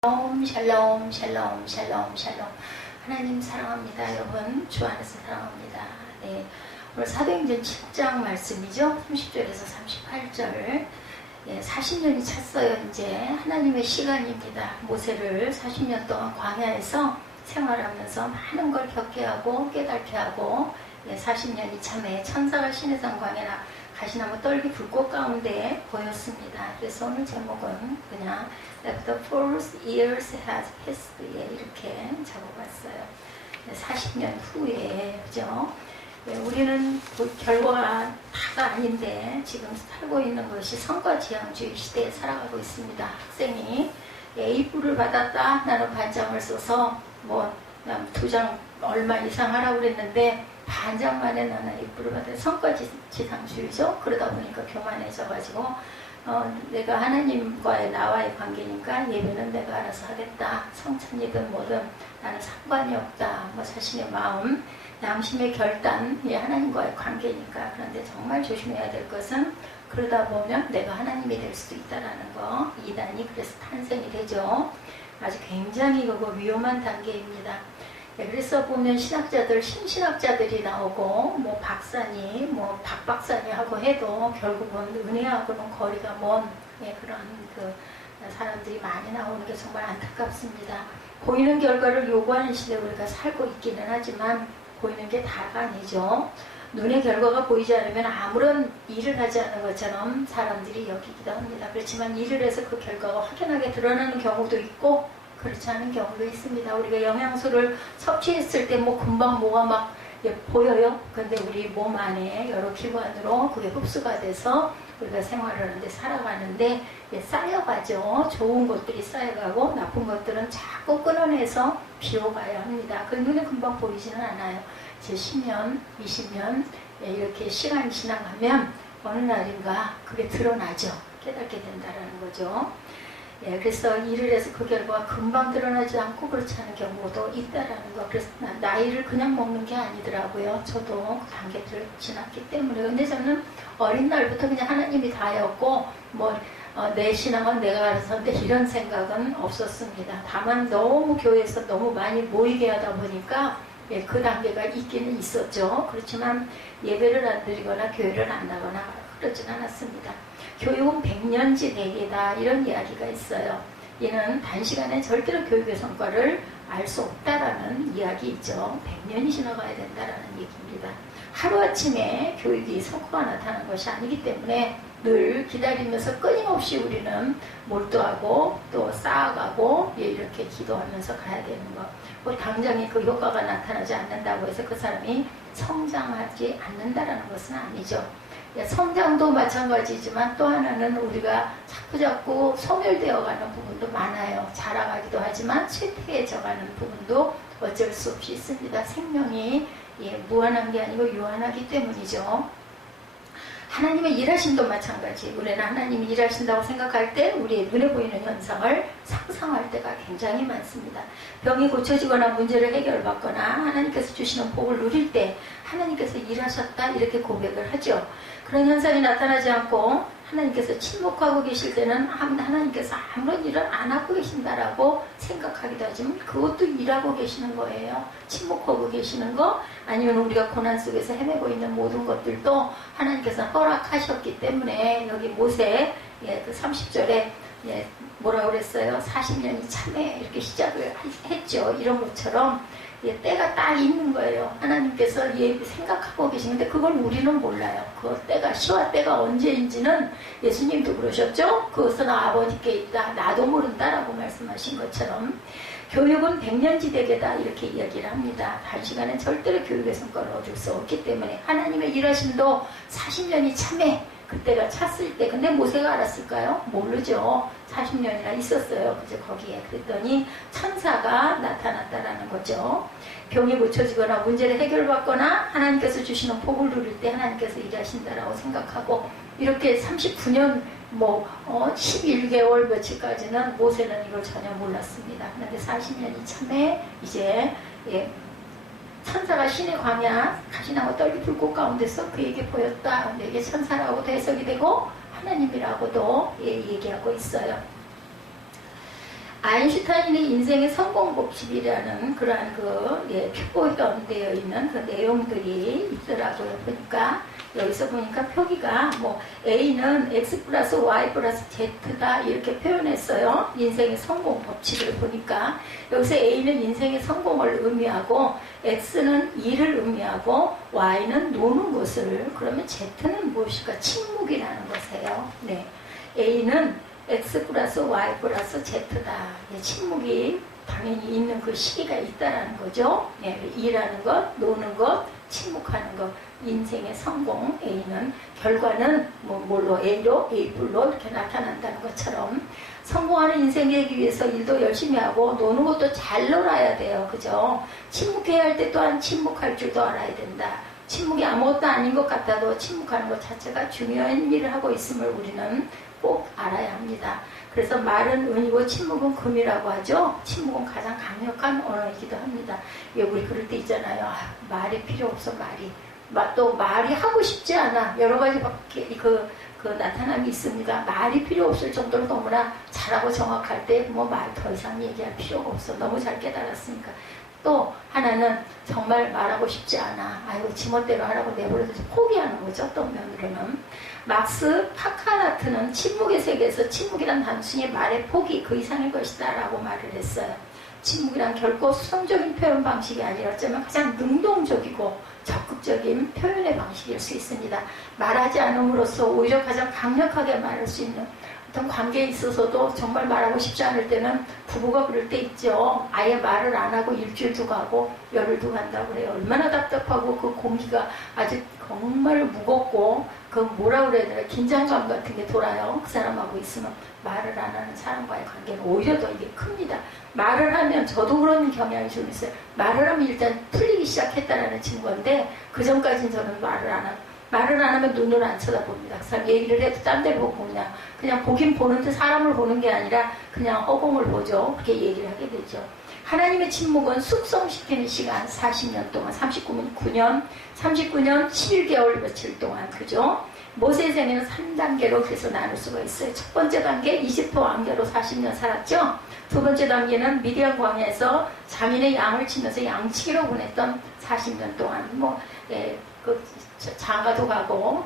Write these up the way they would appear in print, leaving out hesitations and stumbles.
샬롬 샬롬 샬롬 샬롬 샬롬. 하나님 사랑합니다. 여러분 주 안에서 사랑합니다. 네, 오늘 사도행전 7장 말씀이죠. 30절에서 38절. 40년이 찼어요. 이제 하나님의 시간입니다. 모세를 40년 동안 광야에서 생활하면서 많은 걸 겪게 하고 깨닫게 하고 40년이 참에 천사가 시내산 광야나 가시나무 떨기 불꽃 가운데 보였습니다. 그래서 오늘 제목은 그냥 The 4 years has passed 이렇게 적어봤어요. 40년 후에, 그죠? 우리는 결과가 다가 아닌데 지금 살고 있는 것이 성과지향주의 시대에 살아가고 있습니다. 학생이 A부를 받았다. 나는 반장을 써서 뭐 2장 얼마 이상 하라고 그랬는데 반장 만에 나는 A부를 받아. 성과지향주의죠. 그러다 보니까 교만해져가지고 내가 하나님과의 나와의 관계니까 예배는 내가 알아서 하겠다. 성찬이든 뭐든 나는 상관이 없다. 뭐 자신의 마음, 양심의 결단, 하나님과의 관계니까. 그런데 정말 조심해야 될 것은 그러다 보면 내가 하나님이 될 수도 있다라는 거. 이단이 그래서 탄생이 되죠. 아주 굉장히 그거 위험한 단계입니다. 그래서 보면 신학자들, 신신학자들이 나오고 뭐 박사니, 뭐 박박사니 하고 해도 결국은 은혜하고는 거리가 먼 그런 그 사람들이 많이 나오는 게 정말 안타깝습니다. 보이는 결과를 요구하는 시대에 우리가 살고 있기는 하지만 보이는 게 다가 아니죠. 눈의 결과가 보이지 않으면 아무런 일을 하지 않은 것처럼 사람들이 여기기도 합니다. 그렇지만 일을 해서 그 결과가 확연하게 드러나는 경우도 있고 그렇지 않은 경우도 있습니다. 우리가 영양소를 섭취했을 때 뭐 금방 뭐가 막 보여요. 근데 우리 몸 안에 여러 기관으로 그게 흡수가 돼서 우리가 생활을 하는데 살아가는데 쌓여가죠. 좋은 것들이 쌓여가고 나쁜 것들은 자꾸 끊어내서 비워가야 합니다. 그 눈에 금방 보이지는 않아요. 이제 10년, 20년 이렇게 시간이 지나가면 어느 날인가 그게 드러나죠. 깨닫게 된다는 거죠. 그래서 일을 해서 그 결과가 금방 드러나지 않고 그렇지 않은 경우도 있다라는 거. 그래서 나이를 그냥 먹는 게 아니더라고요. 저도 그 단계를 지났기 때문에. 근데 저는 어린 날부터 그냥 하나님이 다였고 내 신앙은 내가 알아서 하는데 이런 생각은 없었습니다. 다만 너무 교회에서 너무 많이 모이게 하다 보니까 그 단계가 있기는 있었죠. 그렇지만 예배를 안 드리거나 교회를 안 나거나 그러진 않았습니다. 교육은 100년지 대계다 이런 이야기가 있어요. 이는 단시간에 절대로 교육의 성과를 알 수 없다라는 이야기이죠. 100년이 지나가야 된다라는 얘기입니다. 하루아침에 교육이 성과가 나타나는 것이 아니기 때문에 늘 기다리면서 끊임없이 우리는 몰두하고 또 쌓아가고 이렇게 기도하면서 가야 되는 것. 뭐 당장에 그 효과가 나타나지 않는다고 해서 그 사람이 성장하지 않는다라는 것은 아니죠. 성장도 마찬가지지만 또 하나는 우리가 자꾸자꾸 소멸되어 가는 부분도 많아요. 자라가기도 하지만 쇠퇴해져 가는 부분도 어쩔 수 없이 있습니다. 생명이 무한한 게 아니고 유한하기 때문이죠. 하나님의 일하심도 마찬가지. 우리는 하나님이 일하신다고 생각할 때 우리의 눈에 보이는 현상을 상상할 때가 굉장히 많습니다. 병이 고쳐지거나 문제를 해결받거나 하나님께서 주시는 복을 누릴 때 하나님께서 일하셨다 이렇게 고백을 하죠. 그런 현상이 나타나지 않고 하나님께서 침묵하고 계실 때는 하나님께서 아무런 일을 안 하고 계신다라고 생각하기도 하지만 그것도 일하고 계시는 거예요. 침묵하고 계시는 거 아니면 우리가 고난 속에서 헤매고 있는 모든 것들도 하나님께서 허락하셨기 때문에 여기 모세 그 30절에 뭐라고 그랬어요? 40년이 참에 이렇게 시작을 했죠. 이런 것처럼 때가 딱 있는 거예요. 하나님께서 생각하고 계시는데 그걸 우리는 몰라요. 그 때가 시와 때가 언제인지는 예수님도 그러셨죠. 그것은 아버지께 있다. 나도 모른다라고 말씀하신 것처럼 교육은 100년지대계다 이렇게 이야기를 합니다. 단시간에 절대로 교육의 성과를 얻을 수 없기 때문에 하나님의 일하심도 40년이 참에 그때가 찼을 때 근데 모세가 알았을까요? 모르죠. 40년이나 있었어요. 그죠? 거기에 그랬더니 천사가 나타났다라는 거죠. 병이 고쳐지거나 문제를 해결받거나 하나님께서 주시는 복을 누릴 때 하나님께서 일하신다라고 생각하고 이렇게 39년 11개월 며칠까지는 모세는 이걸 전혀 몰랐습니다. 그런데 40년이 참에 이제 천사가 신의 광야 가시나무 떨기 불꽃 가운데서 그에게 보였다. 내게 천사라고도 해석이 되고 하나님이라고도 얘기하고 있어요. 아인슈타인의 인생의 성공 법칙이라는 그러한 표현되어 있는 그 내용들이 있더라고요. 보니까 여기서 보니까 표기가 뭐 A는 X 플러스 Y 플러스 Z다 이렇게 표현했어요. 인생의 성공 법칙을 보니까 여기서 A는 인생의 성공을 의미하고 X는 일을 의미하고 Y는 노는 것을, 그러면 Z는 무엇일까? 침묵이라는 것이에요. 네. A는 X 플러스 Y 플러스 Z다. 네, 침묵이 당연히 있는 그 시기가 있다라는 거죠. 네, 일하는 것, 노는 것, 침묵하는 것. 인생의 성공, A는 결과는 뭘로 A로, A뿔로 이렇게 나타난다는 것처럼 성공하는 인생 되기 위해서 일도 열심히 하고 노는 것도 잘 놀아야 돼요. 그죠? 침묵해야 할 때 또한 침묵할 줄도 알아야 된다. 침묵이 아무것도 아닌 것 같아도 침묵하는 것 자체가 중요한 일을 하고 있음을 우리는 꼭 알아야 합니다. 그래서 말은 은이고 침묵은 금이라고 하죠. 침묵은 가장 강력한 언어이기도 합니다. 왜 우리 그럴 때 있잖아요. 말이 필요 없어, 말이. 또 말이 하고 싶지 않아. 여러 가지 그 나타남이 있습니다. 말이 필요 없을 정도로 너무나 잘하고 정확할 때 뭐 말 더 이상 얘기할 필요가 없어. 너무 잘 깨달았으니까. 또 하나는 정말 말하고 싶지 않아. 아이고 지멋대로 하라고 내버려둬서 포기하는 거죠. 또 면으로는 막스 파카라트는 침묵의 세계에서 침묵이란 단순히 말의 포기 그 이상의 것이다 라고 말을 했어요. 침묵이란 결코 수동적인 표현 방식이 아니라 어쩌면 가장 능동적이고 적극적인 표현의 방식일 수 있습니다. 말하지 않음으로써 오히려 가장 강력하게 말할 수 있는 어떤 관계에 있어서도 정말 말하고 싶지 않을 때는 부부가 그럴 때 있죠. 아예 말을 안 하고 일주일도 가고 열흘도 간다고 그래요. 얼마나 답답하고 그 공기가 아주 정말 무겁고 그 뭐라 그래야 되나 긴장감 같은 게 돌아요. 그 사람하고 있으면 말을 안 하는 사람과의 관계는 오히려 더 이게 큽니다. 말을 하면 저도 그런 경향이 좀 있어요. 말을 하면 일단 풀리기 시작했다라는 증거인데 그 전까지는 저는 말을 안 하고 말을 안 하면 눈을 안 쳐다봅니다. 그 사람 얘기를 해도 딴 데를 보고 그냥 보긴 보는데 사람을 보는 게 아니라 그냥 허공을 보죠. 그렇게 얘기를 하게 되죠. 하나님의 침묵은 숙성시키는 시간 40년 동안 39년 11개월 며칠 동안 그죠? 모세의 생애는 3단계로 그래서 나눌 수가 있어요. 첫 번째 단계 20호 왕계로 40년 살았죠. 두 번째 단계는 미디안 광야에서 자민의 양을 치면서 양치기로 보냈던 40년 동안 장가도 가고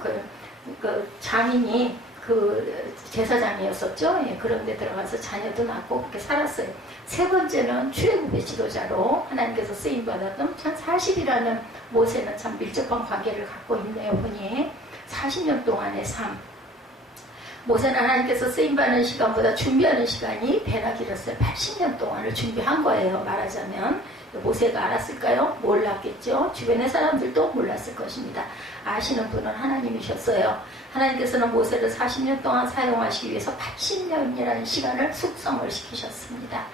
그 장인이 그 제사장이었었죠. 예, 그런 데 들어가서 자녀도 낳고 그렇게 살았어요. 세 번째는 출애굽의 지도자로 하나님께서 쓰임받았던 40이라는 모세는 참 밀접한 관계를 갖고 있네요. 보니 40년 동안의 삶. 모세는 하나님께서 쓰임받는 시간보다 준비하는 시간이 배나 길었어요. 80년 동안을 준비한 거예요. 말하자면. 모세가 알았을까요? 몰랐겠죠. 주변의 사람들도 몰랐을 것입니다. 아시는 분은 하나님이셨어요. 하나님께서는 모세를 40년 동안 사용하시기 위해서 80년이라는 시간을 숙성을 시키셨습니다.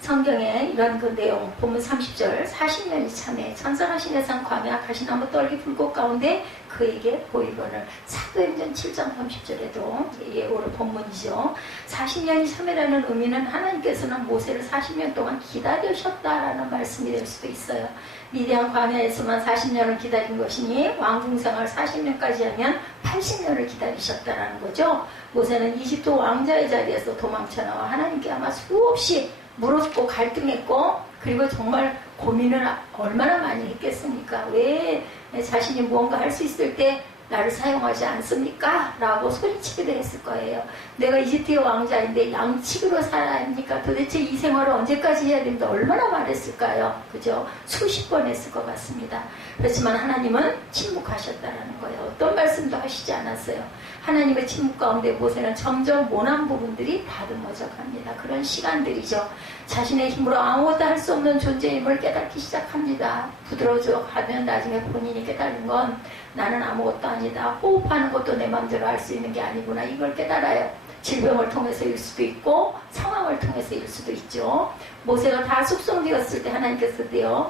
성경에 이런 그 내용 본문 30절 40년이 참에 천상하신 산 광야 가시나무 떨기 불꽃 가운데 그에게 보이거늘 사도행전 7장 30절에도 예고로 본문이죠. 40년이 참회라는 의미는 하나님께서는 모세를 40년 동안 기다리셨다라는 말씀이 될 수도 있어요. 미디안 광야에서만 40년을 기다린 것이니 왕궁생활 40년까지 하면 80년을 기다리셨다라는 거죠. 모세는 이집트 왕자의 자리에서 도망쳐 나와 하나님께 아마 수없이 물었고 갈등했고 그리고 정말 고민을 얼마나 많이 했겠습니까? 왜 자신이 무언가 할 수 있을 때 나를 사용하지 않습니까? 라고 소리치기도 했을 거예요. 내가 이집트의 왕자인데 양치기로 살아야 합니까? 도대체 이 생활을 언제까지 해야 됩니다. 얼마나 말했을까요? 그죠? 수십 번 했을 것 같습니다. 그렇지만 하나님은 침묵하셨다라는 거예요. 어떤 말씀도 하시지 않았어요. 하나님의 침묵 가운데 모세는 점점 모난 부분들이 다듬어져 갑니다. 그런 시간들이죠. 자신의 힘으로 아무것도 할 수 없는 존재임을 깨닫기 시작합니다. 부드러워져 가면 나중에 본인이 깨달은 건 나는 아무것도 아니다. 호흡하는 것도 내 마음대로 할 수 있는 게 아니구나. 이걸 깨달아요. 질병을 통해서일 수도 있고 상황을 통해서일 수도 있죠. 모세가 다 숙성되었을 때 하나님께서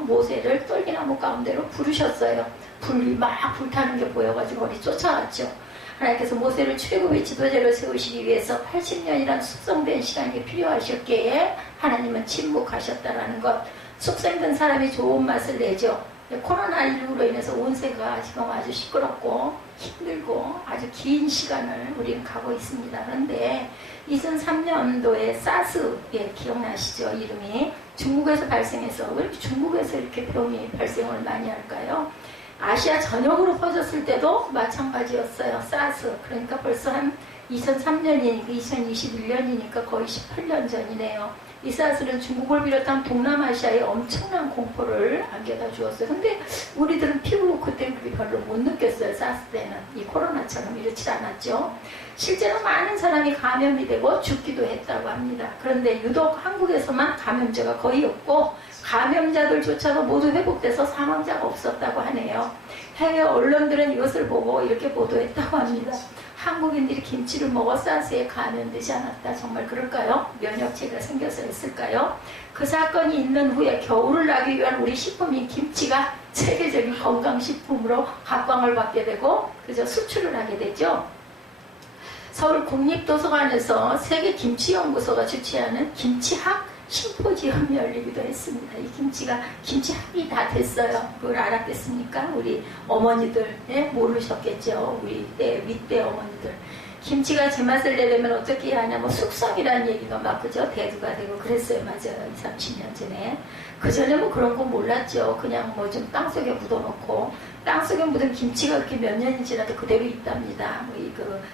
모세를 떨기나무 가운데로 부르셨어요. 불이 막 불타는 게 보여가지고 어디 쫓아갔죠. 하나님께서 모세를 출애굽의 지도자로 세우시기 위해서 80년이란 숙성된 시간이 필요하셨기에 하나님은 침묵하셨다라는 것. 숙성된 사람이 좋은 맛을 내죠. 코로나19로 인해서 온 세계가 지금 아주 시끄럽고 힘들고 아주 긴 시간을 우리는 가고 있습니다. 그런데 2003년도에 사스, 기억나시죠? 이름이 중국에서 발생해서 왜 이렇게 중국에서 이렇게 병이 발생을 많이 할까요? 아시아 전역으로 퍼졌을 때도 마찬가지였어요. 사스. 그러니까 벌써 한 2003년이니까 2021년이니까 거의 18년 전이네요. 이 사스는 중국을 비롯한 동남아시아에 엄청난 공포를 안겨다 주었어요. 근데 우리들은 피부 그때 별로 못 느꼈어요. 사스 때는. 이 코로나처럼 이렇지 않았죠. 실제로 많은 사람이 감염이 되고 죽기도 했다고 합니다. 그런데 유독 한국에서만 감염자가 거의 없고 감염자들조차도 모두 회복돼서 사망자가 없었다고 하네요. 해외 언론들은 이것을 보고 이렇게 보도했다고 합니다. 한국인들이 김치를 먹어 사스에 감염되지 않았다. 정말 그럴까요? 면역체가 생겨서 했을까요? 그 사건이 있는 후에 겨울을 나기 위한 우리 식품인 김치가 세계적인 건강식품으로 각광을 받게 되고 그저 수출을 하게 되죠. 서울 국립도서관에서 세계김치연구소가 주최하는 김치학 심포지엄이 열리기도 했습니다. 이 김치가 김치학이 다 됐어요. 그걸 알았겠습니까? 우리 어머니들 모르셨겠죠. 우리 윗대 어머니들. 김치가 제맛을 내려면 어떻게 해야 하냐, 숙성이라는 얘기가 막 그죠? 대두가 되고 그랬어요. 맞아요. 20, 30년 전에. 그 전에 그런 거 몰랐죠. 그냥 좀 땅속에 묻어놓고, 땅속에 묻은 김치가 그렇게 몇 년이 지나도 그대로 있답니다.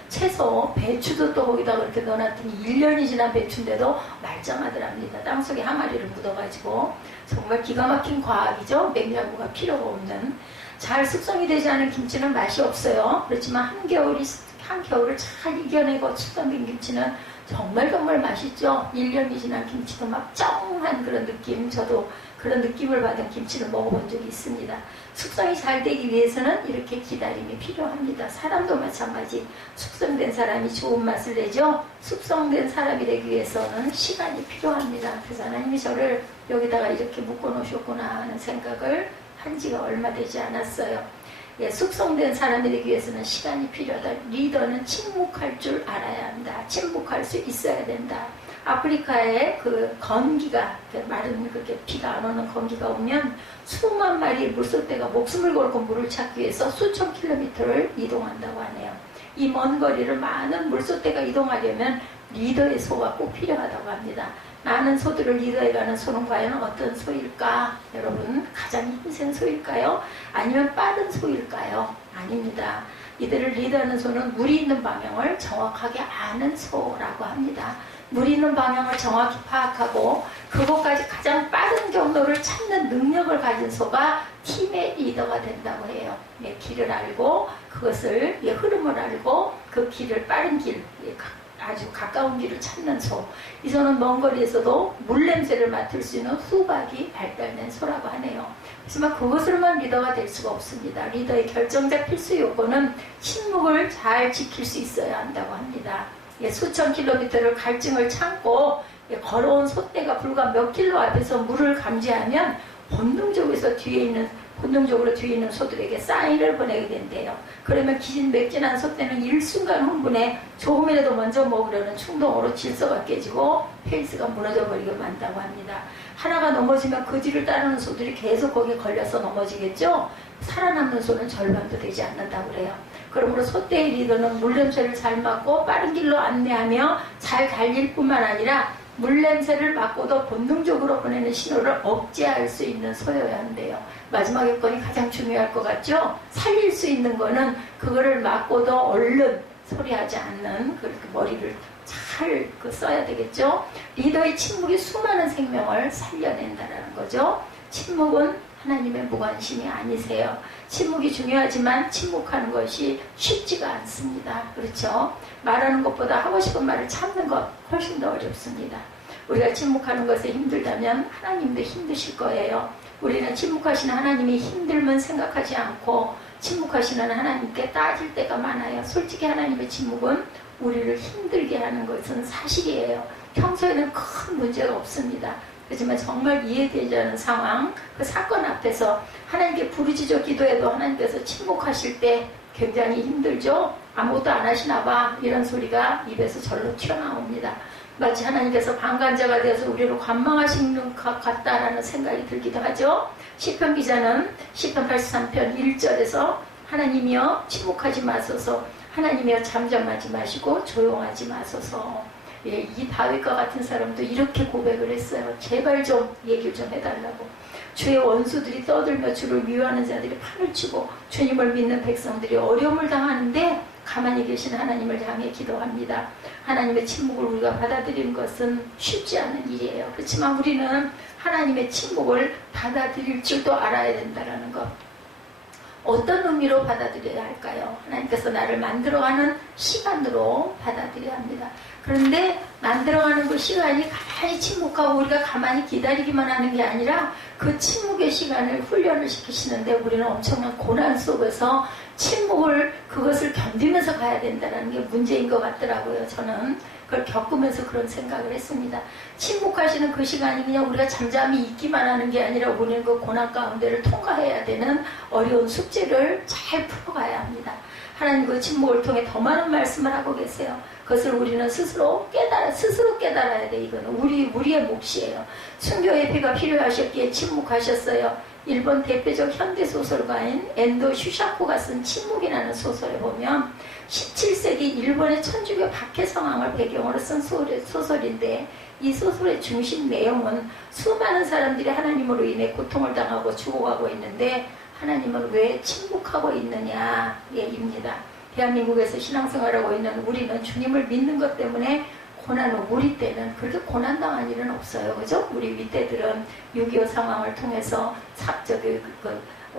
채소, 배추도 또 거기다가 이렇게 넣어놨더니 1년이 지난 배추인데도 말짱하더랍니다. 땅속에 항아리를 묻어가지고. 정말 기가 막힌 과학이죠. 맹약구가 필요가 없는. 잘 숙성이 되지 않은 김치는 맛이 없어요. 그렇지만 한겨울을 잘 이겨내고 숙성된 김치는 정말 맛있죠. 1년이 지난 김치도 막 쩡한 그런 느낌. 저도 그런 느낌을 받은 김치를 먹어본 적이 있습니다. 숙성이 잘 되기 위해서는 이렇게 기다림이 필요합니다. 사람도 마찬가지. 숙성된 사람이 좋은 맛을 내죠. 숙성된 사람이 되기 위해서는 시간이 필요합니다. 그래서 하나님이 저를 여기다가 이렇게 묶어 놓으셨구나 하는 생각을 한 지가 얼마 되지 않았어요. 숙성된 사람이 되기 위해서는 시간이 필요하다. 리더는 침묵할 줄 알아야 한다. 침묵할 수 있어야 된다. 아프리카에 그 건기가, 마른 그렇게 비가 안 오는 건기가 오면 수만 마리의 물소떼가 목숨을 걸고 물을 찾기 위해서 수천 킬로미터를 이동한다고 하네요. 이 먼 거리를 많은 물소떼가 이동하려면 리더의 소가 꼭 필요하다고 합니다. 많은 소들을 리더해가는 소는 과연 어떤 소일까? 여러분, 가장 힘센 소일까요? 아니면 빠른 소일까요? 아닙니다. 이들을 리더하는 소는 물이 있는 방향을 정확하게 아는 소라고 합니다. 물이 있는 방향을 정확히 파악하고 그것까지 가장 빠른 경로를 찾는 능력을 가진 소가 팀의 리더가 된다고 해요. 길을 알고 그것을 흐름을 알고 그 길을 빠른 길, 아주 가까운 길을 찾는 소. 이 소는 먼 거리에서도 물 냄새를 맡을 수 있는 후각이 발달된 소라고 하네요. 하지만 그것으로만 리더가 될 수가 없습니다. 리더의 결정적 필수 요건은 침묵을 잘 지킬 수 있어야 한다고 합니다. 수천 킬로미터를 갈증을 참고 걸어온 소떼가 불과 몇 킬로 앞에서 물을 감지하면 본능적으로 뒤에 있는 소들에게 사인을 보내게 된대요. 그러면 매진한 소떼는 일순간 흥분해 조금이라도 먼저 먹으려는 충동으로 질서가 깨지고 페이스가 무너져 버리게 만다고 합니다. 하나가 넘어지면 그 뒤를 따르는 소들이 계속 거기에 걸려서 넘어지겠죠. 살아남는 소는 절반도 되지 않는다고 그래요. 그러므로 소떼의 리더는 물냄새를 잘 맡고 빠른 길로 안내하며 잘 달릴 뿐만 아니라 물냄새를 맡고도 본능적으로 보내는 신호를 억제할 수 있는 소여야 한대요. 마지막 요건이 가장 중요할 것 같죠? 살릴 수 있는 거는 그거를 맡고도 얼른 소리하지 않는 그렇게 머리를 잘 써야 되겠죠? 리더의 침묵이 수많은 생명을 살려낸다는 거죠. 침묵은 하나님의 무관심이 아니세요. 침묵이 중요하지만 침묵하는 것이 쉽지가 않습니다. 그렇죠? 말하는 것보다 하고 싶은 말을 참는 것 훨씬 더 어렵습니다. 우리가 침묵하는 것에 힘들다면 하나님도 힘드실 거예요. 우리는 침묵하시는 하나님이 힘들면 생각하지 않고 침묵하시는 하나님께 따질 때가 많아요. 솔직히 하나님의 침묵은 우리를 힘들게 하는 것은 사실이에요. 평소에는 큰 문제가 없습니다. 하지만 정말 이해되지 않는 상황, 그 사건 앞에서 하나님께 부르짖어 기도해도 하나님께서 침묵하실 때 굉장히 힘들죠? 아무것도 안 하시나 봐. 이런 소리가 입에서 절로 튀어나옵니다. 마치 하나님께서 방관자가 되어서 우리를 관망하시는 것 같다라는 생각이 들기도 하죠. 시편 기자는 시편 83편 1절에서 하나님이여 침묵하지 마소서, 하나님이여 잠잠하지 마시고 조용하지 마소서. 예, 이 다윗과 같은 사람도 이렇게 고백을 했어요. 제발 좀 얘기를 좀 해달라고. 주의 원수들이 떠들며 주를 미워하는 자들이 판을 치고 주님을 믿는 백성들이 어려움을 당하는데 가만히 계신 하나님을 향해 기도합니다. 하나님의 침묵을 우리가 받아들이는 것은 쉽지 않은 일이에요. 그렇지만 우리는 하나님의 침묵을 받아들일 줄도 알아야 된다는 것. 어떤 의미로 받아들여야 할까요? 하나님께서 나를 만들어가는 시간으로 받아들여야 합니다. 그런데 만들어가는 그 시간이 가만히 침묵하고 우리가 가만히 기다리기만 하는 게 아니라 그 침묵의 시간을 훈련을 시키시는데 우리는 엄청난 고난 속에서 침묵을 그것을 견디면서 가야 된다는 게 문제인 것 같더라고요. 저는 그걸 겪으면서 그런 생각을 했습니다. 침묵하시는 그 시간이 그냥 우리가 잠잠히 있기만 하는 게 아니라 우리는 그 고난 가운데를 통과해야 되는 어려운 숙제를 잘 풀어가야 합니다. 하나님 그 침묵을 통해 더 많은 말씀을 하고 계세요. 그것을 우리는 스스로 깨달아야 돼. 이거는 우리의 몫이에요. 순교의 피가 필요하셨기에 침묵하셨어요. 일본 대표적 현대소설가인 엔도 슈샤코가 쓴 침묵이라는 소설에 보면 17세기 일본의 천주교 박해 상황을 배경으로 쓴 소설인데 이 소설의 중심 내용은 수많은 사람들이 하나님으로 인해 고통을 당하고 죽어가고 있는데 하나님은 왜 침묵하고 있느냐 얘기입니다. 대한민국에서 신앙생활하고 있는 우리는 주님을 믿는 것 때문에 고난, 우리 때는 그렇게 고난당한 일은 없어요. 그죠? 우리 윗대들은 6.25 상황을 통해서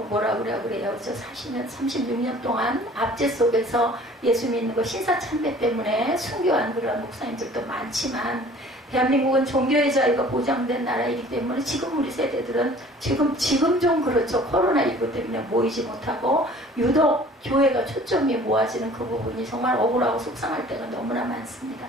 뭐라 그래요? 저 40년, 36년 동안 압제 속에서 예수 믿는 거 신사참배 때문에 순교한 그런 목사님들도 많지만 대한민국은 종교의 자유가 보장된 나라이기 때문에 지금 우리 세대들은 지금 좀 그렇죠. 코로나19 때문에 모이지 못하고 유독 교회가 초점이 모아지는 그 부분이 정말 억울하고 속상할 때가 너무나 많습니다.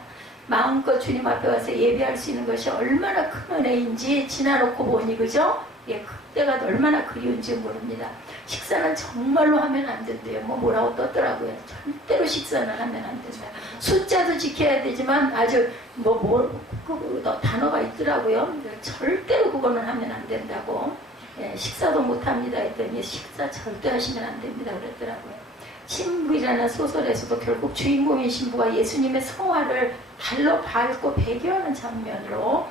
마음껏 주님 앞에 와서 예배할 수 있는 것이 얼마나 큰 은혜인지 지나놓고 보니 그죠? 예, 그때가 얼마나 그리운지 모릅니다. 식사는 정말로 하면 안 된대요. 뭐라고 떴더라고요. 절대로 식사는 하면 안 된다. 숫자도 지켜야 되지만 아주 단어가 있더라고요. 절대로 그거는 하면 안 된다고. 예, 식사도 못 합니다 했더니 식사 절대 하시면 안 됩니다 그랬더라고요. 침묵이라는 소설에서도 결국 주인공인 신부가 예수님의 성화를 발로 밟고 배교하는 장면으로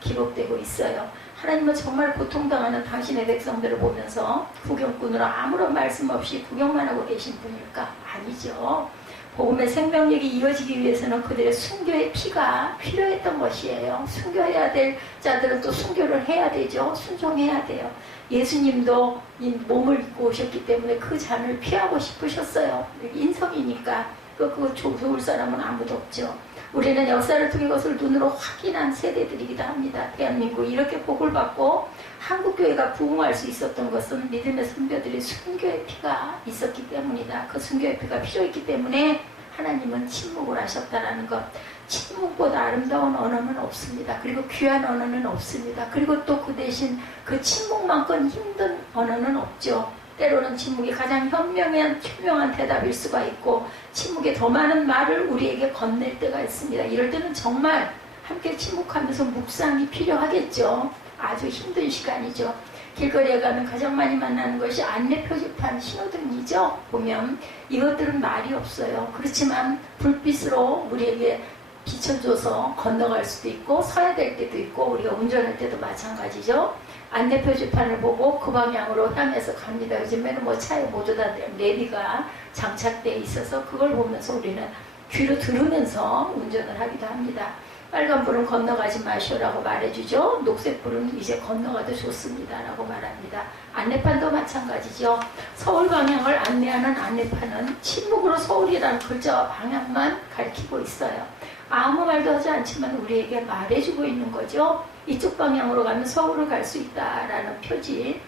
기록되고 있어요. 하나님은 정말 고통당하는 당신의 백성들을 보면서 구경꾼으로 아무런 말씀 없이 구경만 하고 계신 분일까? 아니죠. 복음의 생명력이 이어지기 위해서는 그들의 순교의 피가 필요했던 것이에요. 순교해야 될 자들은 또 순교를 해야 되죠. 순종해야 돼요. 예수님도 이 몸을 입고 오셨기 때문에 그 잔을 피하고 싶으셨어요. 인성이니까 그거 좋을 사람은 아무도 없죠. 우리는 역사를 통해 그것을 눈으로 확인한 세대들이기도 합니다. 대한민국 이렇게 복을 받고 한국교회가 부흥할 수 있었던 것은 믿음의 선배들이 순교의 피가 있었기 때문이다. 그 순교의 피가 필요했기 때문에 하나님은 침묵을 하셨다는 것. 침묵보다 아름다운 언어는 없습니다. 그리고 귀한 언어는 없습니다. 그리고 또 그 대신 그 침묵만큼 힘든 언어는 없죠. 때로는 침묵이 가장 현명한 대답일 수가 있고 침묵에 더 많은 말을 우리에게 건넬 때가 있습니다. 이럴 때는 정말 함께 침묵하면서 묵상이 필요하겠죠. 아주 힘든 시간이죠. 길거리에 가면 가장 많이 만나는 것이 안내 표지판 신호등이죠. 보면 이것들은 말이 없어요. 그렇지만 불빛으로 우리에게 비춰줘서 건너갈 수도 있고 서야 될 때도 있고 우리가 운전할 때도 마찬가지죠. 안내 표지판을 보고 그 방향으로 향해서 갑니다. 요즘에는 뭐 차에 모두 다 내비가 장착되어 있어서 그걸 보면서 우리는 귀로 들으면서 운전을 하기도 합니다. 빨간불은 건너가지 마시오라고 말해주죠. 녹색불은 이제 건너가도 좋습니다 라고 말합니다. 안내판도 마찬가지죠. 서울 방향을 안내하는 안내판은 침묵으로 서울이라는 글자와 방향만 가리키고 있어요. 아무 말도 하지 않지만 우리에게 말해주고 있는 거죠. 이쪽 방향으로 가면 서울을 갈 수 있다라는 표지.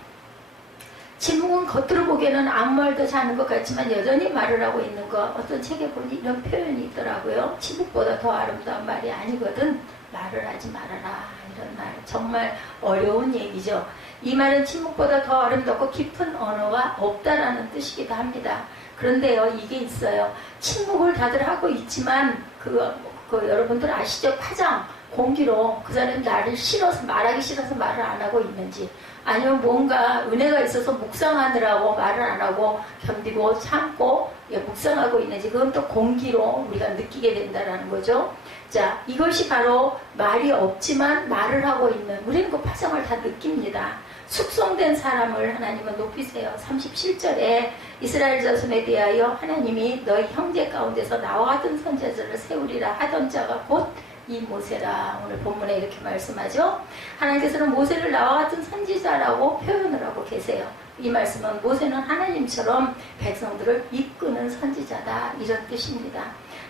침묵은 겉으로 보기에는 아무 말도 하지 않은 것 같지만 여전히 말을 하고 있는 것. 어떤 책에 보니 이런 표현이 있더라고요. 침묵보다 더 아름다운 말이 아니거든. 말을 하지 말아라. 이런 말. 정말 어려운 얘기죠. 이 말은 침묵보다 더 아름답고 깊은 언어가 없다라는 뜻이기도 합니다. 그런데요, 이게 있어요. 침묵을 다들 하고 있지만 여러분들 아시죠? 파장. 공기로 그 사람이 나를 말하기 싫어서 말을 안 하고 있는지 아니면 뭔가 은혜가 있어서 묵상하느라고 말을 안 하고 견디고 참고 묵상하고 있는지 그건 또 공기로 우리가 느끼게 된다는 거죠. 자, 이것이 바로 말이 없지만 말을 하고 있는, 우리는 그 파장을 다 느낍니다. 숙성된 사람을 하나님은 높이세요. 37절에 이스라엘 자손에 대하여 하나님이 너희 형제 가운데서 나와 같은 선지자를 세우리라 하던 자가 곧 이 모세라. 오늘 본문에 이렇게 말씀하죠. 하나님께서는 모세를 나와 같은 선지자라고 표현을 하고 계세요. 이 말씀은 모세는 하나님처럼 백성들을 이끄는 선지자다, 이런 뜻입니다.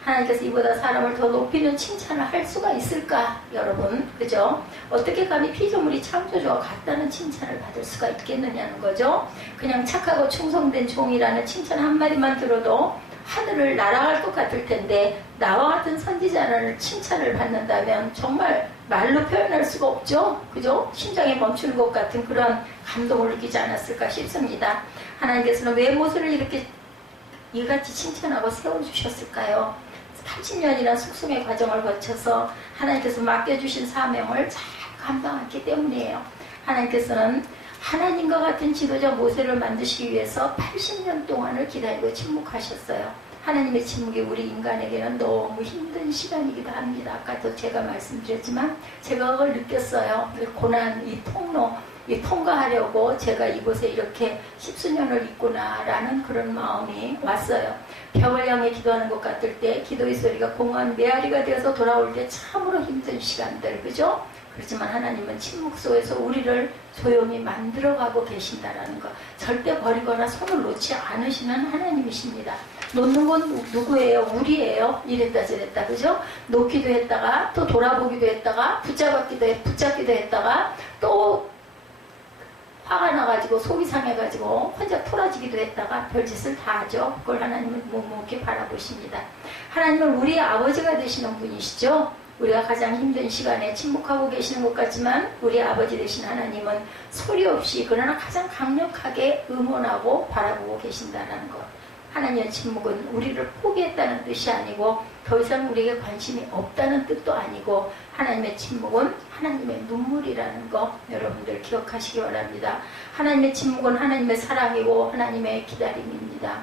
하나님께서 이보다 사람을 더 높이는 칭찬을 할 수가 있을까, 여러분? 그죠? 어떻게 감히 피조물이 창조주와 같다는 칭찬을 받을 수가 있겠느냐는 거죠. 그냥 착하고 충성된 종이라는 칭찬 한마디만 들어도 하늘을 날아갈 것 같을 텐데, 나와 같은 선지자라는 칭찬을 받는다면 정말 말로 표현할 수가 없죠. 그죠? 심장이 멈추는 것 같은 그런 감동을 느끼지 않았을까 싶습니다. 하나님께서는 왜 모세를 이렇게 이같이 칭찬하고 세워주셨을까요? 80년이라는 숙성의 과정을 거쳐서 하나님께서 맡겨주신 사명을 잘 감당했기 때문이에요. 하나님께서는 하나님과 같은 지도자 모세를 만드시기 위해서 80년 동안을 기다리고 침묵하셨어요. 하나님의 침묵이 우리 인간에게는 너무 힘든 시간이기도 합니다. 아까도 제가 말씀드렸지만 제가 그걸 느꼈어요. 고난, 이 통로, 이 통과하려고 제가 이곳에 이렇게 십수년을 있구나라는 그런 마음이 왔어요. 벽을 향해 기도하는 것 같을 때 기도의 소리가 공허한 메아리가 되어서 돌아올 때 참으로 힘든 시간들, 그죠? 그렇지만 하나님은 침묵 속에서 우리를 조용히 만들어가고 계신다라는 것, 절대 버리거나 손을 놓지 않으시는 하나님이십니다. 놓는 건 누구예요? 우리예요. 이랬다 저랬다, 그죠? 놓기도 했다가 또 돌아보기도 했다가 붙잡기도 했다가 또 화가 나가지고 속이 상해가지고 혼자 토라지기도 했다가 별짓을 다 하죠. 그걸 하나님은 묵묵히 바라보십니다. 하나님은 우리의 아버지가 되시는 분이시죠. 우리가 가장 힘든 시간에 침묵하고 계시는 것 같지만 우리 아버지 되신 하나님은 소리 없이 그러나 가장 강력하게 응원하고 바라보고 계신다는 것. 하나님의 침묵은 우리를 포기했다는 뜻이 아니고 더 이상 우리에게 관심이 없다는 뜻도 아니고, 하나님의 침묵은 하나님의 눈물이라는 거 여러분들 기억하시기 바랍니다. 하나님의 침묵은 하나님의 사랑이고 하나님의 기다림입니다.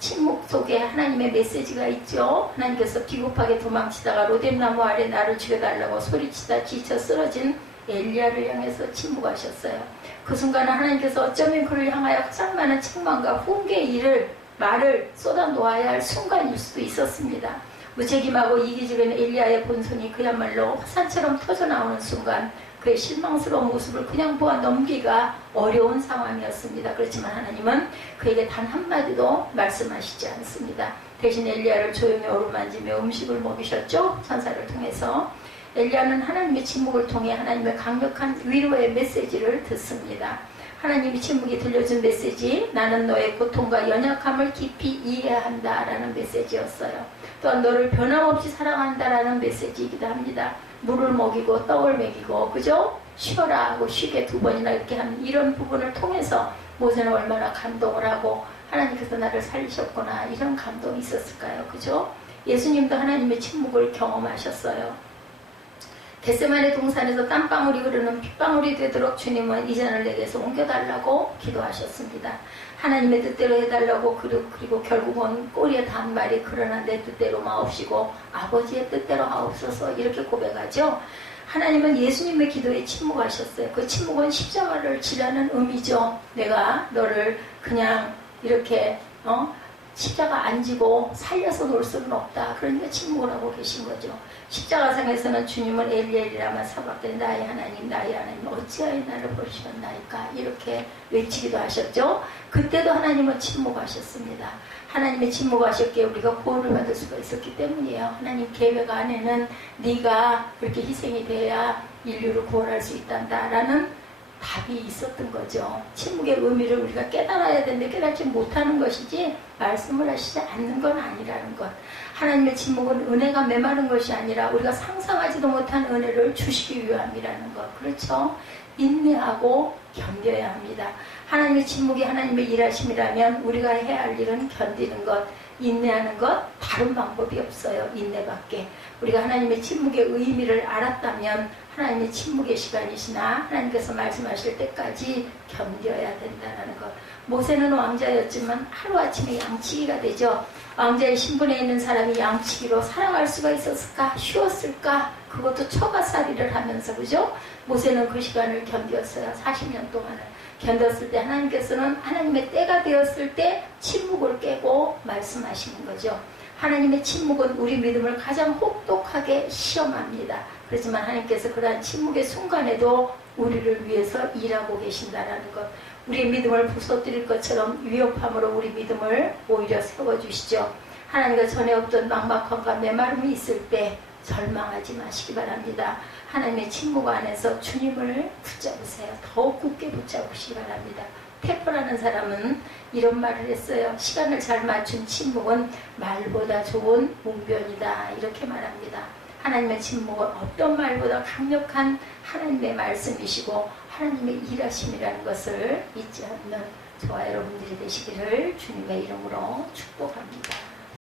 침묵 속에 하나님의 메시지가 있죠. 하나님께서 비겁하게 도망치다가 로뎀나무 아래 나를 죽여달라고 소리치다 지쳐 쓰러진 엘리야를 향해서 침묵하셨어요. 그 순간은 하나님께서 어쩌면 그를 향하여 가장 많은 책망과 훈계의 말을 쏟아놓아야 할 순간일 수도 있었습니다. 무책임하고 이기적인 엘리야의 본성이 그야말로 화산처럼 터져나오는 순간 그의 실망스러운 모습을 그냥 보아 넘기기가 어려운 상황이었습니다. 그렇지만 하나님은 그에게 단 한마디도 말씀하시지 않습니다. 대신 엘리야를 조용히 어루만지며 음식을 먹이셨죠. 천사를 통해서. 엘리야는 하나님의 침묵을 통해 하나님의 강력한 위로의 메시지를 듣습니다. 하나님이 침묵이 들려준 메시지, 나는 너의 고통과 연약함을 깊이 이해한다 라는 메시지였어요. 또한 너를 변함없이 사랑한다라는 메시지이기도 합니다. 물을 먹이고 떡을 먹이고, 그죠? 쉬어라 하고 쉬게 2번이나 이렇게 하는 이런 부분을 통해서 모세는 얼마나 감동을 하고 하나님께서 나를 살리셨구나, 이런 감동이 있었을까요? 그죠? 예수님도 하나님의 침묵을 경험하셨어요. 겟세마네 동산에서 땀방울이 흐르는 핏방울이 되도록 주님은 이 잔을 내게서 옮겨달라고 기도하셨습니다. 하나님의 뜻대로 해달라고, 그리고 결국은 꼬리에 단 말이 그러나 내 뜻대로 마옵시고 아버지의 뜻대로 하옵소서, 이렇게 고백하죠. 하나님은 예수님의 기도에 침묵하셨어요. 그 침묵은 십자가를 지라는 의미죠. 내가 너를 그냥 이렇게 십자가 안 지고 살려서 놓을 수는 없다. 그러니까 침묵을 하고 계신 거죠. 십자가상에서는 주님은 엘리엘이라마 사박된 나의 하나님 어찌하여 나를 버리셨나이까, 이렇게 외치기도 하셨죠. 그때도 하나님은 침묵하셨습니다. 하나님의 침묵하셨기에 우리가 구원을 받을 수가 있었기 때문이에요. 하나님 계획 안에는 네가 그렇게 희생이 돼야 인류를 구원할 수 있단다라는 답이 있었던 거죠. 침묵의 의미를 우리가 깨달아야 되는데 깨닫지 못하는 것이지 말씀을 하시지 않는 건 아니라는 것. 하나님의 침묵은 은혜가 메마른 것이 아니라 우리가 상상하지도 못한 은혜를 주시기 위함이라는 것. 그렇죠? 인내하고 견뎌야 합니다. 하나님의 침묵이 하나님의 일하심이라면 우리가 해야 할 일은 견디는 것, 인내하는 것, 다른 방법이 없어요. 인내밖에. 우리가 하나님의 침묵의 의미를 알았다면 하나님의 침묵의 시간이시나 하나님께서 말씀하실 때까지 견뎌야 된다는 것. 모세는 왕자였지만 하루아침에 양치기가 되죠. 왕자의 신분에 있는 사람이 양치기로 살아갈 수가 있었을까? 쉬웠을까? 그것도 처가살이를 하면서, 그죠? 모세는 그 시간을 견뎠어요. 40년 동안을 견뎠을 때 하나님께서는 하나님의 때가 되었을 때 침묵을 깨고 말씀하시는 거죠. 하나님의 침묵은 우리 믿음을 가장 혹독하게 시험합니다. 그렇지만 하나님께서 그러한 침묵의 순간에도 우리를 위해서 일하고 계신다라는 것, 우리의 믿음을 부서뜨릴 것처럼 위협함으로 우리 믿음을 오히려 세워주시죠. 하나님과 전에 없던 막막함과 메마름이 있을 때 절망하지 마시기 바랍니다. 하나님의 침묵 안에서 주님을 붙잡으세요. 더욱 굳게 붙잡으시기 바랍니다. 테퍼라는 사람은 이런 말을 했어요. 시간을 잘 맞춘 침묵은 말보다 좋은 웅변이다. 이렇게 말합니다. 하나님의 침묵은 어떤 말보다 강력한 하나님의 말씀이시고 하나님의 일하심이라는 것을 잊지 않는 저와 여러분들이 되시기를 주님의 이름으로 축복합니다.